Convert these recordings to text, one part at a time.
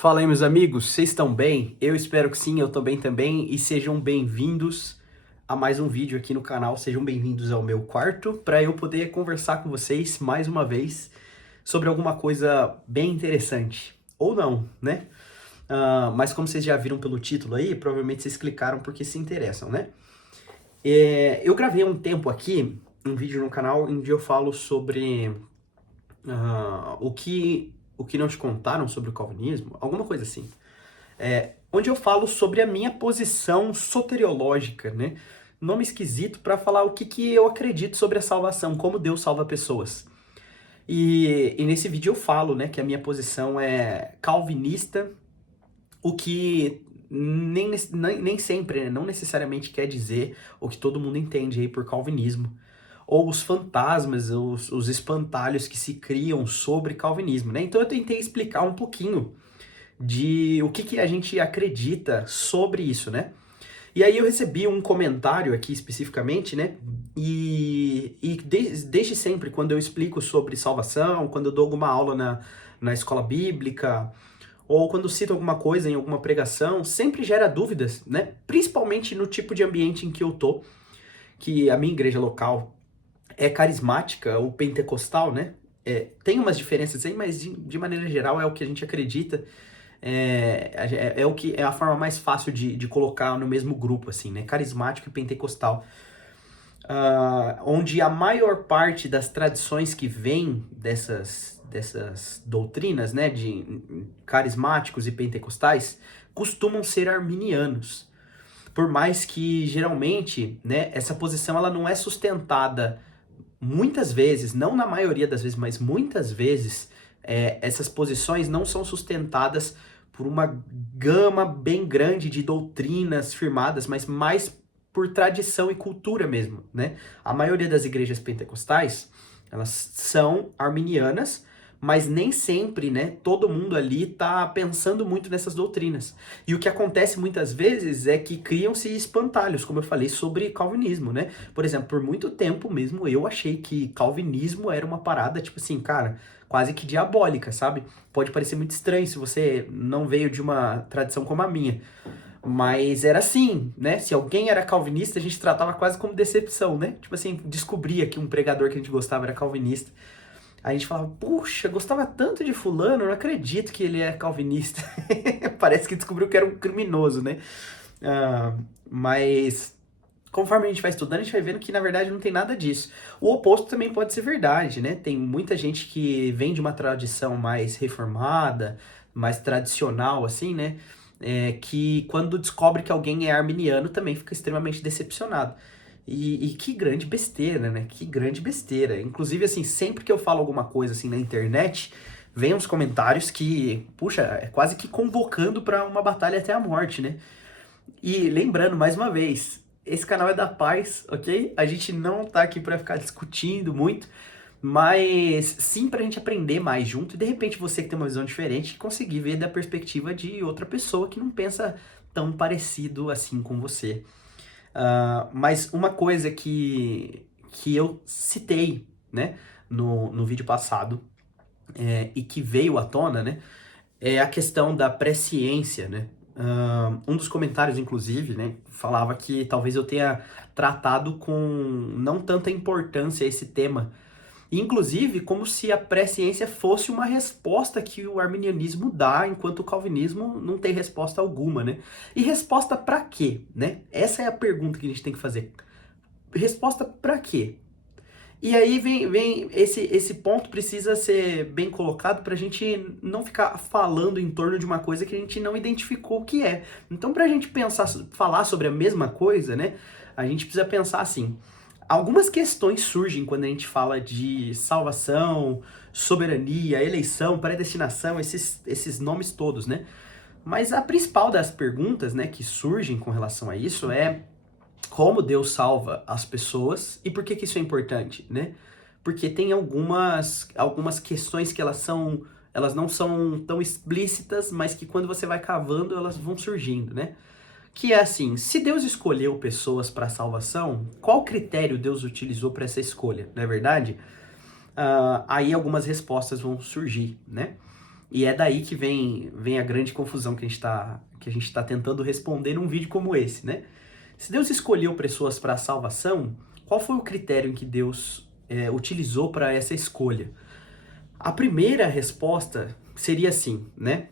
Fala aí, meus amigos, vocês estão bem? Eu espero que sim, eu tô bem também e sejam bem-vindos a mais um vídeo aqui no canal. Sejam bem-vindos ao meu quarto para eu poder conversar com vocês mais uma vez sobre alguma coisa bem interessante. Ou não, né? Mas como vocês já viram pelo título aí, provavelmente vocês clicaram porque se interessam, né? Eu gravei há um tempo aqui um vídeo no canal onde eu falo sobre o que não te contaram sobre o calvinismo, alguma coisa assim. Onde eu falo sobre a minha posição soteriológica, né? Nome esquisito para falar o que eu acredito sobre a salvação, como Deus salva pessoas. E nesse vídeo eu falo, né, que a minha posição é calvinista, o que nem sempre, né, não necessariamente quer dizer o que todo mundo entende aí por calvinismo, ou os fantasmas, os espantalhos que se criam sobre calvinismo, né? Então eu tentei explicar um pouquinho de o que a gente acredita sobre isso, né? E aí eu recebi um comentário aqui especificamente, né? Desde sempre, quando eu explico sobre salvação, quando eu dou alguma aula na escola bíblica, ou quando cito alguma coisa em alguma pregação, sempre gera dúvidas, né? Principalmente no tipo de ambiente em que eu tô, que a minha igreja local é carismática ou pentecostal, né? Tem umas diferenças aí, mas de maneira geral é o que a gente acredita. O que é a forma mais fácil de colocar no mesmo grupo, assim, né? Carismático e pentecostal. Onde a maior parte das tradições que vêm dessas doutrinas, né, de carismáticos e pentecostais, costumam ser arminianos. Por mais que, geralmente, né, essa posição ela não é sustentada muitas vezes, não na maioria das vezes, mas muitas vezes, essas posições não são sustentadas por uma gama bem grande de doutrinas firmadas, mas mais por tradição e cultura mesmo, né? A maioria das igrejas pentecostais, elas são arminianas, mas nem sempre, né, todo mundo ali tá pensando muito nessas doutrinas. E o que acontece muitas vezes é que criam-se espantalhos, como eu falei, sobre calvinismo, né? Por exemplo, por muito tempo mesmo eu achei que calvinismo era uma parada, tipo assim, cara, quase que diabólica, sabe? Pode parecer muito estranho se você não veio de uma tradição como a minha. Mas era assim, né? Se alguém era calvinista, a gente tratava quase como decepção, né? Tipo assim, descobria que um pregador que a gente gostava era calvinista. A gente falava, puxa, gostava tanto de fulano, não acredito que ele é calvinista. Parece que descobriu que era um criminoso, né? Mas conforme a gente vai estudando, a gente vai vendo que na verdade não tem nada disso. O oposto também pode ser verdade, né? Tem muita gente que vem de uma tradição mais reformada, mais tradicional, assim, né? Que quando descobre que alguém é arminiano também fica extremamente decepcionado. E que grande besteira, né? Que grande besteira. Inclusive, assim, sempre que eu falo alguma coisa assim na internet, vem uns comentários que, puxa, é quase que convocando para uma batalha até a morte, né? E lembrando mais uma vez, esse canal é da paz, ok? A gente não tá aqui para ficar discutindo muito, mas sim pra gente aprender mais junto e de repente você que tem uma visão diferente conseguir ver da perspectiva de outra pessoa que não pensa tão parecido assim com você. Mas uma coisa que eu citei, né, no vídeo passado, e que veio à tona, né, é a questão da presciência, né? Um dos comentários, inclusive, né, falava que talvez eu tenha tratado com não tanta importância esse tema, inclusive como se a presciência fosse uma resposta que o arminianismo dá, enquanto o calvinismo não tem resposta alguma, né? E resposta para quê, né? Essa é a pergunta que a gente tem que fazer. Resposta para quê? E aí vem esse ponto precisa ser bem colocado para a gente não ficar falando em torno de uma coisa que a gente não identificou o que é. Então, para a gente falar sobre a mesma coisa, né, a gente precisa pensar assim. Algumas questões surgem quando a gente fala de salvação, soberania, eleição, predestinação, esses nomes todos, né? Mas a principal das perguntas, né, que surgem com relação a isso é como Deus salva as pessoas e por que isso é importante, né? Porque tem algumas questões que elas não são tão explícitas, mas que quando você vai cavando, elas vão surgindo, né? Que é assim, se Deus escolheu pessoas para salvação, qual critério Deus utilizou para essa escolha, não é verdade? Aí algumas respostas vão surgir, né? E é daí que vem a grande confusão que a gente tá tentando responder num vídeo como esse, né? Se Deus escolheu pessoas para a salvação, qual foi o critério em que Deus utilizou para essa escolha? A primeira resposta seria assim, né?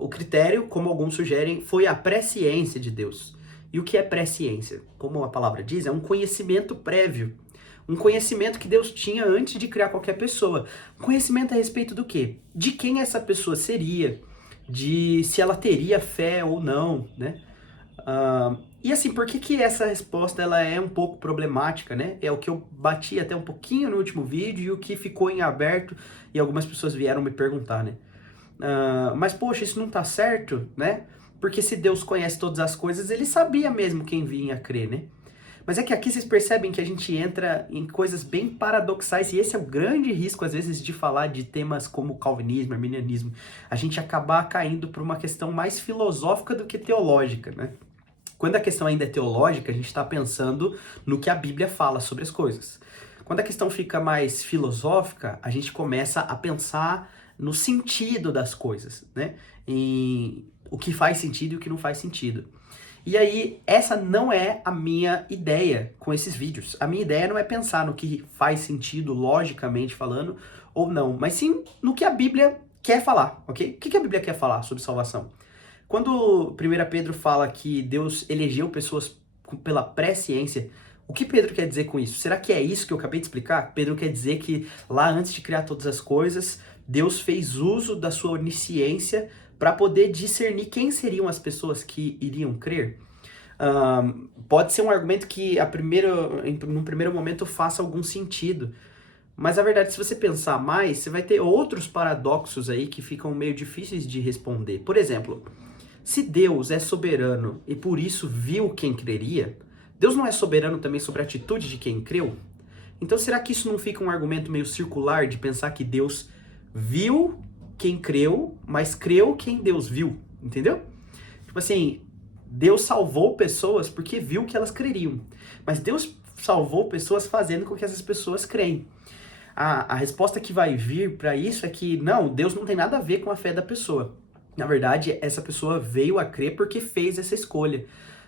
O critério, como alguns sugerem, foi a presciência de Deus. E o que é presciência? Como a palavra diz, é um conhecimento prévio. Um conhecimento que Deus tinha antes de criar qualquer pessoa. Conhecimento a respeito do quê? De quem essa pessoa seria, de se ela teria fé ou não, né? E assim, por que que essa resposta ela é um pouco problemática, né? É o que eu bati até um pouquinho no último vídeo e o que ficou em aberto e algumas pessoas vieram me perguntar, né? Mas poxa, isso não tá certo, né? Porque se Deus conhece todas as coisas, ele sabia mesmo quem vinha a crer, né? Mas é que aqui vocês percebem que a gente entra em coisas bem paradoxais, e esse é o grande risco, às vezes, de falar de temas como calvinismo, arminianismo. A gente acabar caindo por uma questão mais filosófica do que teológica, né? Quando a questão ainda é teológica, a gente está pensando no que a Bíblia fala sobre as coisas. Quando a questão fica mais filosófica, a gente começa a pensar no sentido das coisas, né? Em o que faz sentido e o que não faz sentido. E aí, essa não é a minha ideia com esses vídeos. A minha ideia não é pensar no que faz sentido, logicamente falando, ou não, mas sim no que a Bíblia quer falar, ok? O que a Bíblia quer falar sobre salvação? Quando 1 Pedro fala que Deus elegeu pessoas pela presciência, o que Pedro quer dizer com isso? Será que é isso que eu acabei de explicar? Pedro quer dizer que lá antes de criar todas as coisas, Deus fez uso da sua onisciência para poder discernir quem seriam as pessoas que iriam crer? Pode ser um argumento que num primeiro momento faça algum sentido, mas a verdade, se você pensar mais, você vai ter outros paradoxos aí que ficam meio difíceis de responder. Por exemplo, se Deus é soberano e por isso viu quem creria, Deus não é soberano também sobre a atitude de quem creu? Então será que isso não fica um argumento meio circular de pensar que Deus viu quem creu, mas creu quem Deus viu? Entendeu? Tipo assim, Deus salvou pessoas porque viu que elas creriam. Mas Deus salvou pessoas fazendo com que essas pessoas creem. A resposta que vai vir para isso é que não, Deus não tem nada a ver com a fé da pessoa. Na verdade, essa pessoa veio a crer porque fez essa escolha.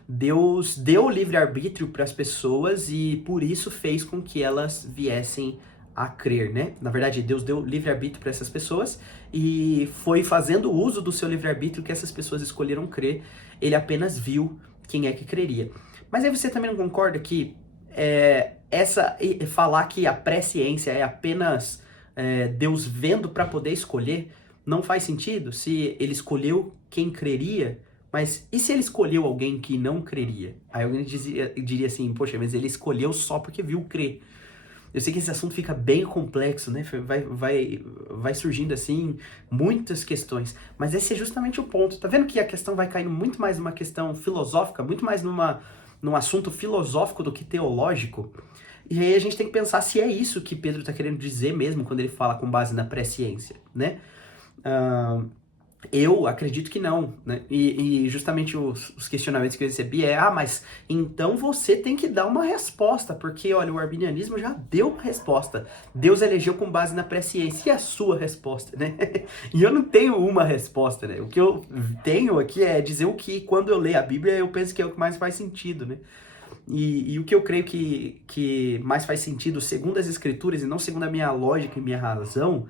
Deus deu livre-arbítrio para as pessoas e por isso fez com que elas viessem a crer, né? Na verdade, Deus deu livre-arbítrio para essas pessoas e foi fazendo uso do seu livre-arbítrio que essas pessoas escolheram crer. Ele apenas viu quem é que creria. Mas aí você também não concorda que falar que a presciência é apenas Deus vendo para poder escolher não faz sentido? Se ele escolheu quem creria, mas e se ele escolheu alguém que não creria? Aí alguém diria assim, poxa, mas ele escolheu só porque viu crer. Eu sei que esse assunto fica bem complexo, né? Vai surgindo assim muitas questões, mas esse é justamente o ponto. Tá vendo que a questão vai caindo muito mais numa questão filosófica, muito mais num assunto filosófico do que teológico? E aí a gente tem que pensar se é isso que Pedro está querendo dizer mesmo quando ele fala com base na presciência, né? Eu acredito que não, né? E justamente os questionamentos que eu recebi mas então você tem que dar uma resposta, porque olha, o arminianismo já deu uma resposta. Deus elegeu com base na presciência. E a sua resposta, né? E eu não tenho uma resposta, né? O que eu tenho aqui é dizer o que, quando eu leio a Bíblia, eu penso que é o que mais faz sentido, né? E o que eu creio que mais faz sentido, segundo as Escrituras e não segundo a minha lógica e minha razão,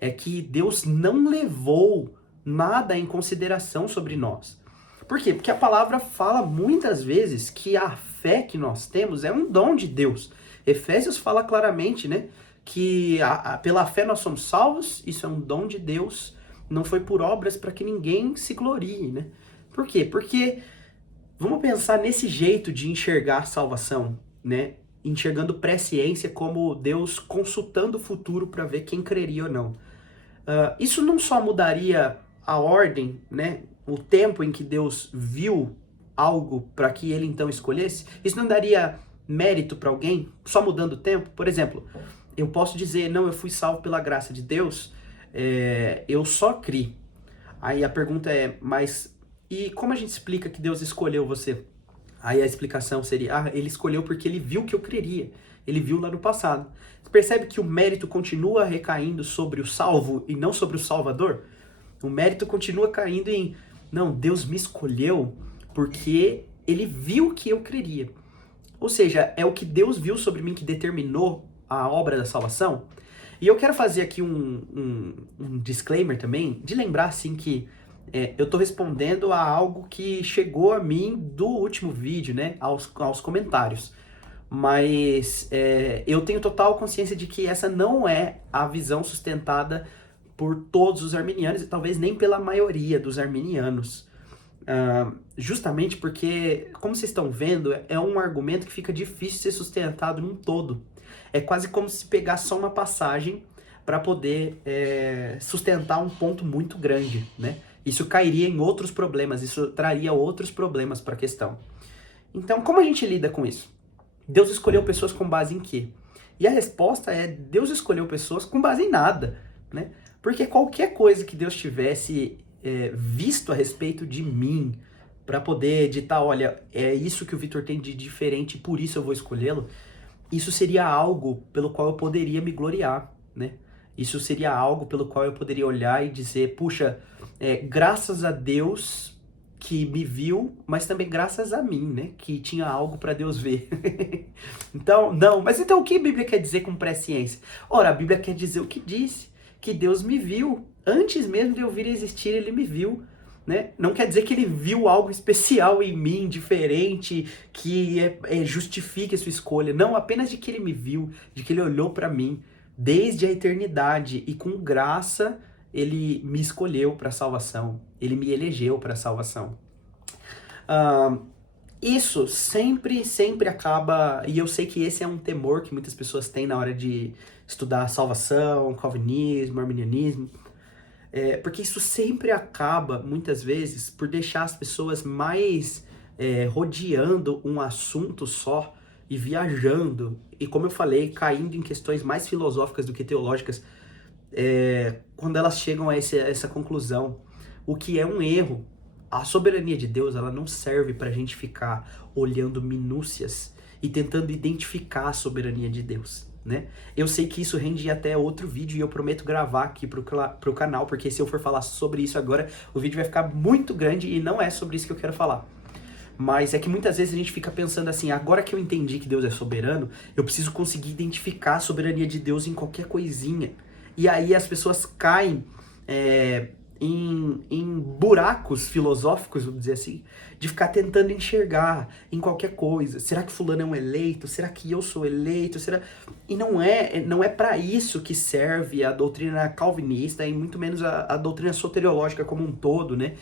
é que Deus não levou nada em consideração sobre nós. Por quê? Porque a palavra fala muitas vezes que a fé que nós temos é um dom de Deus. Efésios fala claramente, né, que pela fé nós somos salvos, isso é um dom de Deus, não foi por obras para que ninguém se glorie, né? Por quê? Porque vamos pensar nesse jeito de enxergar a salvação, né? Enxergando presciência como Deus consultando o futuro para ver quem creria ou não. Isso não só mudaria a ordem, né? O tempo em que Deus viu algo para que ele então escolhesse, isso não daria mérito para alguém só mudando o tempo? Por exemplo, eu posso dizer, não, eu fui salvo pela graça de Deus, eu só criei. Aí a pergunta é, mas e como a gente explica que Deus escolheu você? Aí a explicação seria, ele escolheu porque ele viu que eu creria. Ele viu lá no passado. Você percebe que o mérito continua recaindo sobre o salvo e não sobre o salvador? O mérito continua caindo em, não, Deus me escolheu porque ele viu que eu creria. Ou seja, é o que Deus viu sobre mim que determinou a obra da salvação. E eu quero fazer aqui um disclaimer também, de lembrar assim que eu estou respondendo a algo que chegou a mim do último vídeo, né, aos comentários. Mas eu tenho total consciência de que essa não é a visão sustentada por todos os arminianos e talvez nem pela maioria dos arminianos. Justamente porque, como vocês estão vendo, é um argumento que fica difícil de ser sustentado num todo. É quase como se pegar só uma passagem para poder sustentar um ponto muito grande, né? Isso cairia em outros problemas, isso traria outros problemas para a questão. Então, como a gente lida com isso? Deus escolheu pessoas com base em quê? E a resposta é, Deus escolheu pessoas com base em nada, né? Porque qualquer coisa que Deus tivesse visto a respeito de mim, para poder ditar, olha, é isso que o Vitor tem de diferente, por isso eu vou escolhê-lo, isso seria algo pelo qual eu poderia me gloriar, né? Isso seria algo pelo qual eu poderia olhar e dizer, puxa, graças a Deus que me viu, mas também graças a mim, né? Que tinha algo para Deus ver. Então, não. Mas então o que a Bíblia quer dizer com presciência? Ora, a Bíblia quer dizer o que disse, que Deus me viu. Antes mesmo de eu vir a existir, ele me viu. Né? Não quer dizer que ele viu algo especial em mim, diferente, que justifique a sua escolha. Não, apenas de que ele me viu, de que ele olhou para mim desde a eternidade e com graça ele me escolheu para a salvação, ele me elegeu para a salvação. Isso sempre acaba, e eu sei que esse é um temor que muitas pessoas têm na hora de estudar salvação, calvinismo, arminianismo, porque isso sempre acaba, muitas vezes, por deixar as pessoas mais rodeando um assunto só e viajando, e como eu falei, caindo em questões mais filosóficas do que teológicas, quando elas chegam a essa conclusão, o que é um erro. A soberania de Deus, ela não serve para a gente ficar olhando minúcias e tentando identificar a soberania de Deus, né? Eu sei que isso rende até outro vídeo e eu prometo gravar aqui pro canal, porque se eu for falar sobre isso agora, o vídeo vai ficar muito grande e não é sobre isso que eu quero falar. Mas é que muitas vezes a gente fica pensando assim, agora que eu entendi que Deus é soberano, eu preciso conseguir identificar a soberania de Deus em qualquer coisinha. E aí as pessoas caem em buracos filosóficos, vamos dizer assim, de ficar tentando enxergar em qualquer coisa. Será que fulano é um eleito? Será que eu sou eleito? E não é para isso que serve a doutrina calvinista e muito menos a doutrina soteriológica como um todo, né?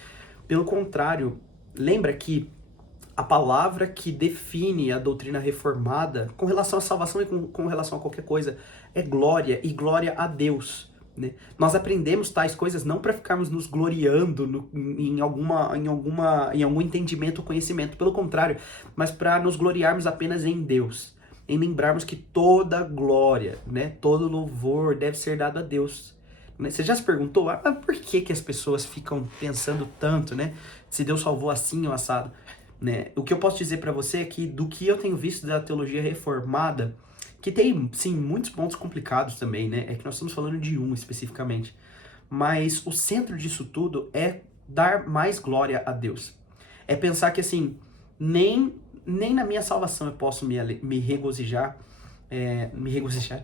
Pelo contrário, lembra que a palavra que define a doutrina reformada com relação à salvação e com relação a qualquer coisa é glória, e glória a Deus. Né? Nós aprendemos tais coisas não para ficarmos nos gloriando em algum entendimento ou conhecimento, pelo contrário, mas para nos gloriarmos apenas em Deus, em lembrarmos que toda glória, né, todo louvor deve ser dado a Deus. Você já se perguntou, por que as pessoas ficam pensando tanto, né, se Deus salvou assim ou assado? Né? O que eu posso dizer para você é que do que eu tenho visto da teologia reformada, que tem, sim, muitos pontos complicados também, né? É que nós estamos falando de um especificamente. Mas o centro disso tudo é dar mais glória a Deus. É pensar que, assim, nem na minha salvação eu posso me regozijar.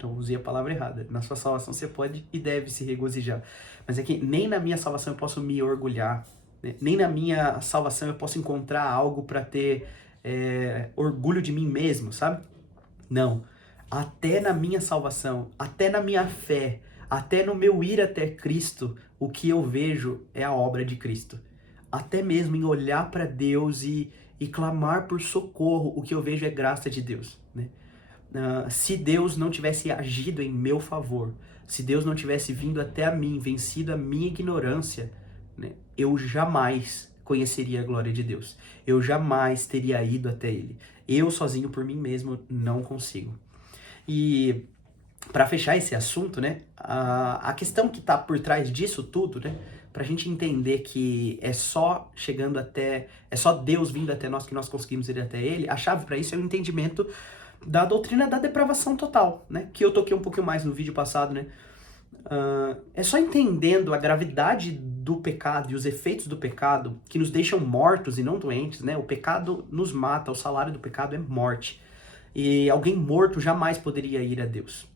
Não, usei a palavra errada. Na sua salvação você pode e deve se regozijar. Mas é que nem na minha salvação eu posso me orgulhar. Né? Nem na minha salvação eu posso encontrar algo para ter orgulho de mim mesmo, sabe? Não. Até na minha salvação, até na minha fé, até no meu ir até Cristo, o que eu vejo é a obra de Cristo. Até mesmo em olhar para Deus e clamar por socorro, o que eu vejo é graça de Deus. Né? Se Deus não tivesse agido em meu favor, se Deus não tivesse vindo até a mim, vencido a minha ignorância, né, eu jamais conheceria a glória de Deus. Eu jamais teria ido até Ele. Eu sozinho por mim mesmo não consigo. E para fechar esse assunto, né, a questão que está por trás disso tudo, né, pra gente entender que é só é só Deus vindo até nós que nós conseguimos ir até Ele, a chave para isso é o entendimento da doutrina da depravação total, né? Que eu toquei um pouquinho mais no vídeo passado, né? É só entendendo a gravidade do pecado e os efeitos do pecado que nos deixam mortos e não doentes, né? O pecado nos mata, o salário do pecado é morte. E alguém morto jamais poderia ir a Deus.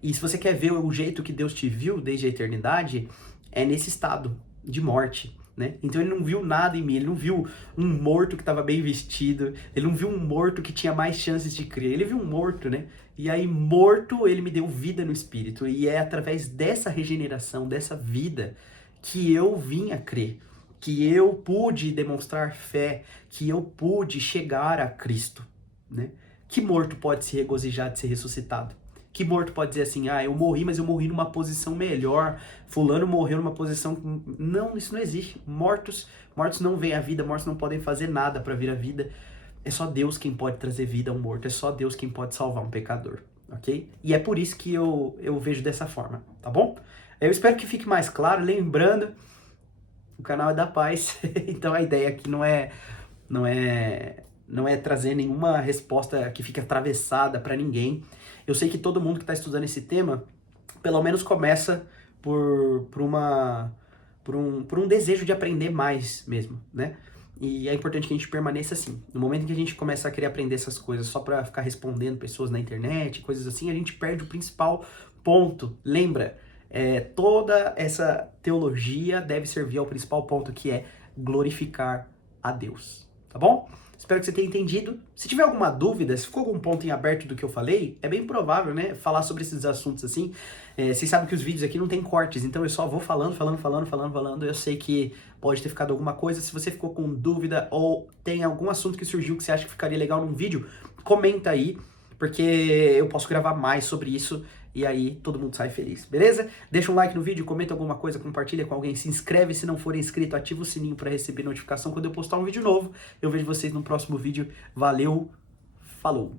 E se você quer ver o jeito que Deus te viu desde a eternidade, é nesse estado de morte, né? Então ele não viu nada em mim, ele não viu um morto que estava bem vestido, ele não viu um morto que tinha mais chances de crer, ele viu um morto, né? E aí, morto, ele me deu vida no espírito, e é através dessa regeneração, dessa vida, que eu vim a crer, que eu pude demonstrar fé, que eu pude chegar a Cristo, né? Que morto pode se regozijar de ser ressuscitado? Que morto pode dizer assim, ah, eu morri, mas eu morri numa posição melhor, fulano morreu numa posição... Não, isso não existe. Mortos não veem a vida, mortos não podem fazer nada para vir a vida. É só Deus quem pode trazer vida a um morto, é só Deus quem pode salvar um pecador, ok? E é por isso que eu vejo dessa forma, tá bom? Eu espero que fique mais claro, lembrando, o canal é da paz, então a ideia aqui não é trazer nenhuma resposta que fique atravessada para ninguém. Eu sei que todo mundo que está estudando esse tema, pelo menos começa por um desejo de aprender mais mesmo, né? E é importante que a gente permaneça assim. No momento em que a gente começa a querer aprender essas coisas só para ficar respondendo pessoas na internet, coisas assim, a gente perde o principal ponto. Lembra, toda essa teologia deve servir ao principal ponto, que é glorificar a Deus. Tá bom? Espero que você tenha entendido. Se tiver alguma dúvida, se ficou algum ponto em aberto do que eu falei, é bem provável, né, falar sobre esses assuntos assim. Vocês sabem que os vídeos aqui não tem cortes, então eu só vou falando. Eu sei que pode ter ficado alguma coisa. Se você ficou com dúvida ou tem algum assunto que surgiu que você acha que ficaria legal num vídeo, comenta aí, porque eu posso gravar mais sobre isso e aí todo mundo sai feliz, beleza? Deixa um like no vídeo, comenta alguma coisa, compartilha com alguém, se inscreve se não for inscrito, ativa o sininho para receber notificação quando eu postar um vídeo novo. Eu vejo vocês no próximo vídeo. Valeu, falou!